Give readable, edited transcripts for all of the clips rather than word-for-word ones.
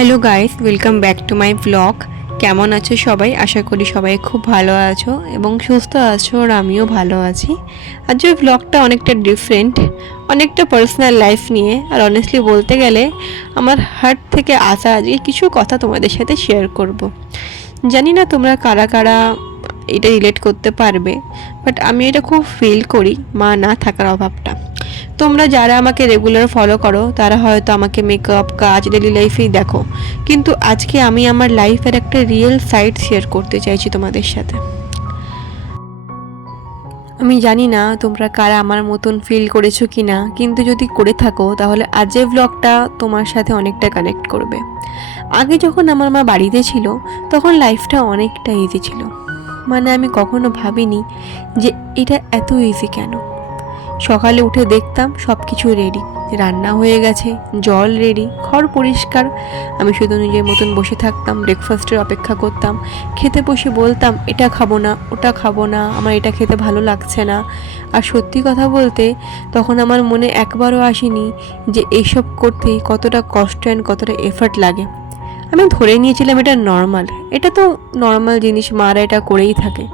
Hello guys, welcome back to my blog. কেমন আছো সবাই? আশা করি সবাই খুব ভালো আছো এবং সুস্থ আছো, আর আমিও ভালো আছি। আজ ওই ব্লগটা অনেকটা ডিফারেন্ট, অনেকটা পার্সোনাল লাইফ নিয়ে। আর অনেস্টলি বলতে গেলে আমার হার্ট থেকে আসা আজকে কিছু কথা তোমাদের সাথে শেয়ার করব। জানি না তোমরা কারা কারা এটা রিলেট করতে পারবে, বাট আমি এটা খুব ফিল করি মা না থাকার অভাবটা। তোমরা যারা আমাকে রেগুলার ফলো করো তারা হয়তো আমাকে মেকআপ, কাজ, ডেলি লাইফেই দেখো, কিন্তু আজকে আমি আমার লাইফের একটা রিয়েল সাইড শেয়ার করতে চাইছি তোমাদের সাথে। আমি জানি না তোমরা কারা আমার মতন ফিল করেছো কি না, কিন্তু যদি করে থাকো তাহলে আজকের ব্লগটা তোমার সাথে অনেকটা কানেক্ট করবে। আগে যখন আমার মা বাড়িতে ছিল তখন লাইফটা অনেকটা ইজি ছিল। মানে আমি কখনো ভাবিনি যে এটা এত ইজি কেন। সকালে উঠে দেখতাম সব কিছু রেডি, রান্না হয়ে গেছে, জল রেডি, ঘর পরিষ্কার। আমি শুধু নিজের মতন বসে থাকতাম, ব্রেকফাস্টের অপেক্ষা করতাম। খেতে বসে বলতাম এটা খাবো না, ওটা খাবো না, আমার এটা খেতে ভালো লাগছে না। আর সত্যি কথা বলতে তখন আমার মনে একবারও আসেনি যে এইসব করতে কতটা কষ্ট অ্যান্ড কতটা এফর্ট লাগে। আমি ধরে নিয়েছিলাম এটা নর্মাল, এটা তো নর্মাল জিনিস, মারা এটা করেই থাকে।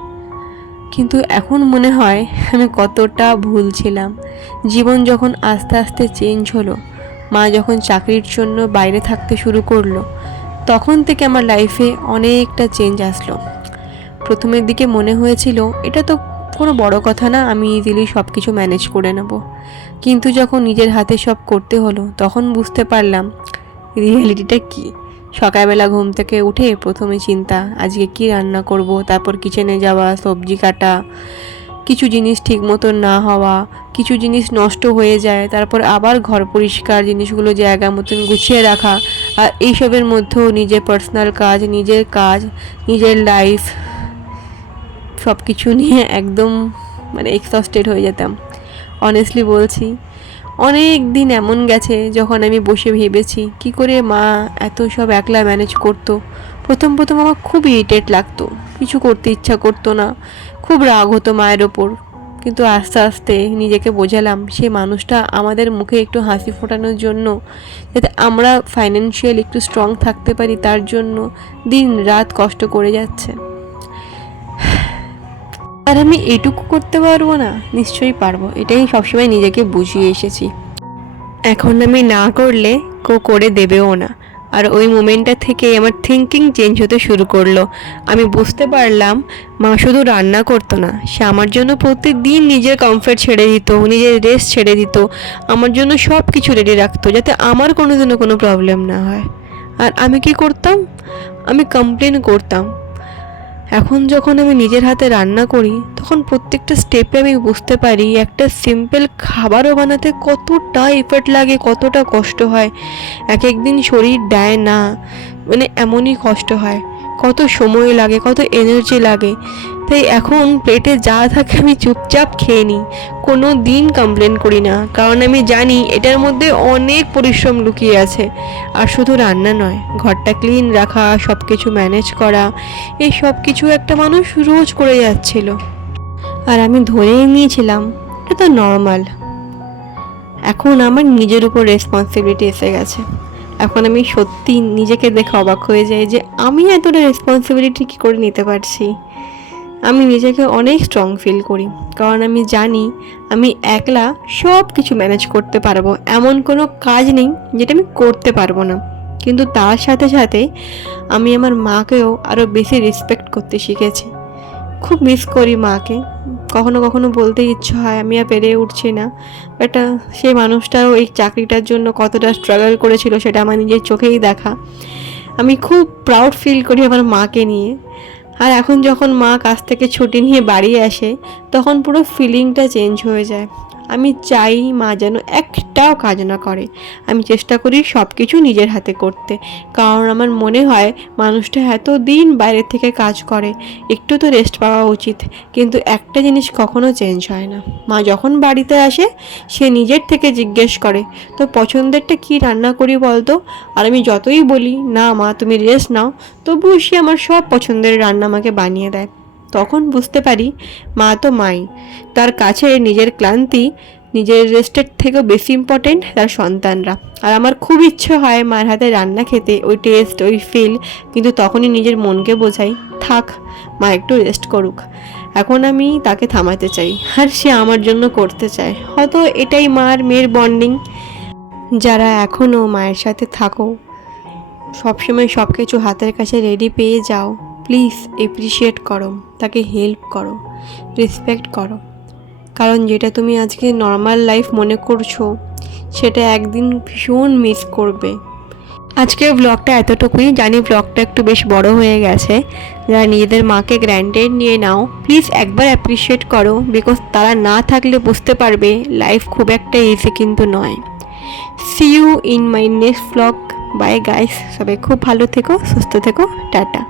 কিন্তু এখন মনে হয় আমি কতটা ভুল ছিলাম। জীবন যখন আস্তে আস্তে চেঞ্জ হলো, মা যখন চাকরির জন্য বাইরে থাকতে শুরু করলো, তখন থেকে আমার লাইফে অনেকটা চেঞ্জ আসলো। প্রথমের দিকে মনে হয়েছিল এটা তো কোনো বড় কথা না, আমি ইজিলি সব কিছু ম্যানেজ করে নেব। কিন্তু যখন নিজের হাতে সব করতে হলো তখন বুঝতে পারলাম রিয়েলিটিটা কী। সকালবেলা ঘুম থেকে উঠে প্রথমে চিন্তা আজকে কি রান্না করব, তারপর কিচেনে যাওয়া, সবজি কাটা, কিছু জিনিস ঠিক মতন না হওয়া, কিছু জিনিস নষ্ট হয়ে যায়, তারপর আবার ঘর পরিষ্কার, জিনিসগুলো জায়গা মতন গুছিয়ে রাখা। আর এইসবের মধ্যেও নিজের পার্সোনাল কাজ, নিজের লাইফ, সব কিছু নিয়ে একদম এক্সস্টেড হয়ে যেতাম। অনেস্টলি বলছি, অনেক দিন এমন গেছে যখন আমি বসে ভেবেছি কি করে মা এত সব একলা ম্যানেজ করতো। প্রথম প্রথম আমার খুব ইরিটেট লাগতো, কিছু করতে ইচ্ছা করতো না, খুব রাগ হতো মায়ের ওপর। কিন্তু আস্তে আস্তে নিজেকে বোঝালাম সে মানুষটা আমাদের মুখে একটু হাসি ফোটানোর জন্য, যাতে আমরা ফাইন্যান্সিয়ালি একটু স্ট্রং থাকতে পারি, তার জন্য দিন রাত কষ্ট করে যাচ্ছে। আর আমি এইটুকু করতে পারবো না? নিশ্চয়ই পারবো, এটাই সবসময় নিজেকে বুঝিয়ে এসেছি। এখন আমি না করলে কেউ করে দেবেও না। আর ওই মোমেন্টটা থেকে আমার থিঙ্কিং চেঞ্জ হতে শুরু করলো। আমি বুঝতে পারলাম মা শুধু রান্না করতো না, সে আমার জন্য প্রত্যেকদিন নিজের কমফর্ট ছেড়ে দিত, নিজের রেস্ট ছেড়ে দিত, আমার জন্য সব কিছু রেডি রাখতো যাতে আমার কোনোদিনও কোনো প্রবলেম না হয়। আর আমি কি করতাম? আমি কমপ্লেন করতাম। এখন যখন আমি নিজের হাতে রান্না করি তখন প্রত্যেকটা স্টেপে আমি বুঝতে পারি একটা সিম্পল খাবারও বানাতে কতটা এফর্ট লাগে, কতটা কষ্ট হয়। এক একদিন শরীর দেয় না, এমনই কষ্ট হয়, কত সময় লাগে, কত এনার্জি লাগে। তাই এখন প্লেটে যা থাকে আমি চুপচাপ খেয়ে নিই, কোনো দিন কমপ্লেন করি না, কারণ আমি জানি এটার মধ্যে অনেক পরিশ্রম লুকিয়ে আছে। আর শুধু রান্না নয়, ঘরটা ক্লিন রাখা, সব কিছু ম্যানেজ করা, এই সব কিছু একটা মানুষ রোজ করে যাচ্ছিল। আর আমি ধরেই নিয়েছিলাম এটা তো নর্মাল। এখন আমার নিজের উপর রেসপন্সিবিলিটি এসে গেছে। এখন আমি সত্যি নিজেকে দেখে অবাক হয়ে যাই যে আমি এতটা রেসপন্সিবিলিটি কী করে নিতে পারছি। আমি নিজেকে অনেক স্ট্রং ফিল করি, কারণ আমি জানি আমি একলা সব কিছু ম্যানেজ করতে পারবো। এমন কোনো কাজ নেই যেটা আমি করতে পারবো না। কিন্তু তার সাথে সাথে আমি আমার মাকেও আরও বেশি রেসপেক্ট করতে শিখেছি। খুব মিস করি মাকে, কখনো কখনো বলতে ইচ্ছে হয় আমি আর পেরে উঠছি না। বাট সেই মানুষটাও এই চাকরিটার জন্য কতটা স্ট্রাগল করেছিল সেটা আমার নিজের চোখেই দেখা। আমি খুব প্রাউড ফিল করি আমার মাকে নিয়ে। আর এখন যখন মা কাজ থেকে ছুটি নিয়ে বাড়ি আসে তখন পুরো ফিলিংটা চেঞ্জ হয়ে যায়। আমি চাই মা যেন একটাও কাজ না করে। আমি চেষ্টা করি সব কিছু নিজের হাতে করতে, কারণ আমার মনে হয় মানুষটা এত দিন বাইরে থেকে কাজ করে, একটু তো রেস্ট পাওয়া উচিত। কিন্তু একটা জিনিস কখনো চেঞ্জ হয় না, মা যখন বাড়িতে আসে সে নিজের থেকে জিজ্ঞেস করে তো পছন্দেরটা কি রান্না করি বলতো। আর আমি যতই বলি না মা তুমি রেস্ট নাও, তবুও সে আমার সব পছন্দের রান্না আমাকে বানিয়ে দেয়। তখন বুঝতে পারি মা তো মাই, তার কাছে নিজের ক্লান্তি, নিজের রেস্টের থেকেও বেশি ইম্পর্টেন্ট তার সন্তানরা। আর আমার খুব ইচ্ছে হয় মায়ের হাতে রান্না খেতে, ওই টেস্ট, ওই ফিল, কিন্তু তখনই নিজের মনকে বোঝাই থাক, মা একটু রেস্ট করুক। এখন আমি তাকে থামাতে চাই, আর সে আমার জন্য করতে চায়। হয়তো এটাই মার মেয়ের বন্ডিং। যারা এখনও মায়ের সাথে থাকো, সবসময় সব কিছু হাতের কাছে রেডি পেয়ে যাও, প্লিজ এপ্রিসিয়েট করো, তাকে হেল্প করো, রেসপেক্ট করো। কারণ যেটা তুমি আজকে নর্মাল লাইফ মনে করছো, সেটা একদিন ভীষণ মিস করবে। আজকের ব্লগটা এতটুকুই। জানি ব্লগটা একটু বেশ বড় হয়ে গেছে। যারা নিজেদের মাকে গ্র্যান্টেড নিয়ে নাও, প্লিজ একবার অ্যাপ্রিসিয়েট করো, বিকজ তারা না থাকলে বুঝতে পারবে লাইফ খুব একটা ইজি কিন্তু নয়। See you in my next blog. Bye guys, সবাই খুব ভালো থেকো, সুস্থ থেকো, টাটা।